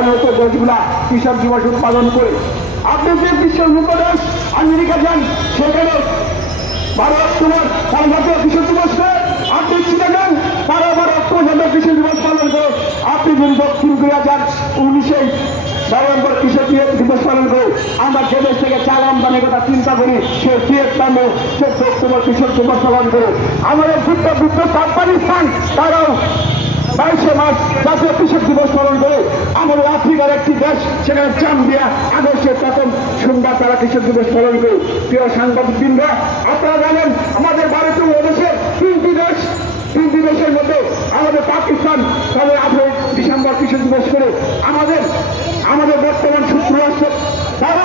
উন্নত দেশগুলা কৃষক দিবস উৎপাদন করে। আপনি যে বিশ্বের উন্নত দেশ আমেরিকা যান, সেখানে বারো অক্টোবর তার কৃষক দিবস করে আপনি চীনে যান, তারা বারো অক্টোবর কৃষক দিবস পালন করে। আপনি যদি দক্ষিণ কোরিয়া যান, উনিশে নভেম্বর কৃষক দিবস পালন করে। আমরা যে দেশ থেকে চাল আমদানির কথা চিন্তা করি, সে ভিয়েতনামে চোদ্দ অক্টোবর কৃষক দিবস পালন করে। আমাদের যুদ্ধ যুদ্ধ আফগানিস্তান, তারাও বাইশে মার্চ কৃষক দিবস পালন করে আমাদের আফ্রিকার একটি দেশ, সেখানে চাম্বিয়া আগস্টের প্রথম সোমবার তারা কৃষক দিবস পালন করে। প্রিয় সাংবাদিক বৃন্দরা আপনারা জানেন, আমাদের ভারতীয় দেশের তিনটি দেশ, তিনটি দেশের মধ্যে আমাদের পাকিস্তান, তাদের আঠেরোই ডিসেম্বর কৃষক দিবস করে আমাদের আমাদের বর্তমান যুক্তরাষ্ট্র তারা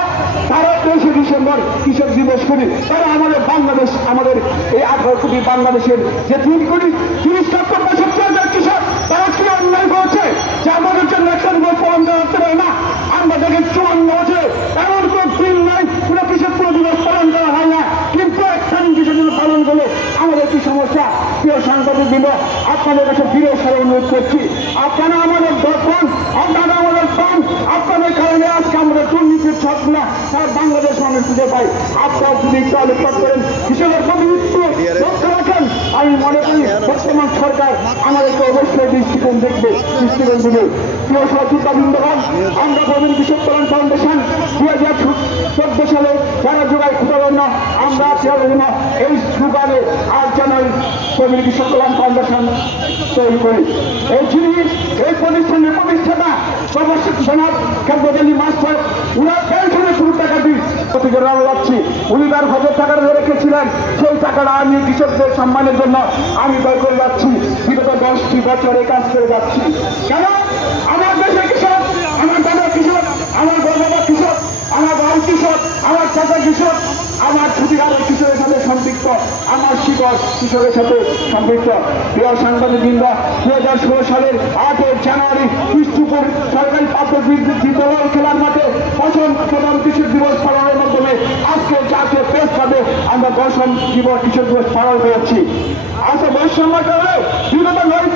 তারা তেইশে ডিসেম্বর কৃষক দিবস করে। তারা আমাদের বাংলাদেশ, আমাদের এই আঠারো কোটি বাংলাদেশের যে তিন কোটি তিরিশ লক্ষ পঁয়ষট্টি হাজার কৃষক তারা কি অন্যায় করছে যে আমাদের জন্য একটা দিবস পালন করা হতে পারে না আমরা দেখে চুয়ান্ন বছর এমন কোন দিন নাই কোনো কৃষক কোনো দিবস পালন করা হয় না কিন্তু একটা দিন কৃষক দিবস পালন করলে আমাদের কি সমস্যা প্রিয় সাংবাদিক বৃন্দ, আপনাদের কাছে ফিরে সারা অনুরোধ করছি, আপনারা আমাদের দর্পণ, আপনারা আমাদের পান আপনাদের কারণে আজকে আমাদের দুর্নীতির ছকগুলা সারা বাংলাদেশ মানুষ খুঁজে পাই আপনারা যদি একটু আলোকপাত করেন কৃষকের প্রতিনিধিত্ব লক্ষ্য রাখেন। আমি মনে করি, বর্তমান সরকার আমাদেরকে অবশ্যই দৃষ্টিকোণ দেখবে, দৃষ্টিকোণ দেবে। প্রিয় সহযোগিতা বৃন্দগণ আমরা প্রবীণ কৃষক কল্যাণ ফাউন্ডেশন চেয়ারের এই সুবাদে আজ কৃষক কল্যাণ ফাউন্ডেশন তৈরি করি। এই যিনি এই প্রতিষ্ঠানের প্রতিষ্ঠাতা প্রবাসিক জনাব কেন্দ্রী মাস্টার উনার পেনশনে শুরু টাকা যাচ্ছি উনি তার হাজার টাকার রেখেছিলেন। সেই টাকাটা আমি কৃষকদের সম্মানের জন্য আমি ব্যয় করে যাচ্ছি। বিগত দশটি বছর কাজ করে যাচ্ছি। কেন? আমার দেশে কৃষক, আমার দাদা কৃষক, আমার বাবা কৃষক, আমার ভাই কৃষক, আমার চাচা কৃষক, আমার ছুটিহারের কৃষকের সাথে সম্পৃক্ত আমার শিকড় কৃষকের সাথে সম্পৃক্ত প্রিয় সাংবাদিক বৃন্দ দু হাজার ষোলো সালের আটই জানুয়ারি বিষ্ণুপুর সরকারি প্রাথমিক বিদ্যুৎ বিদ্যালয় খেলার মাঠে দশম প্রধান কৃষক দিবস পালনের মাধ্যমে আজকে জাতীয় প্রেস ক্লাবে আমরা দশম দিবস কৃষক দিবস পালন করেছি। আচ্ছা বৈষম্য কারণে বিগত নয়টি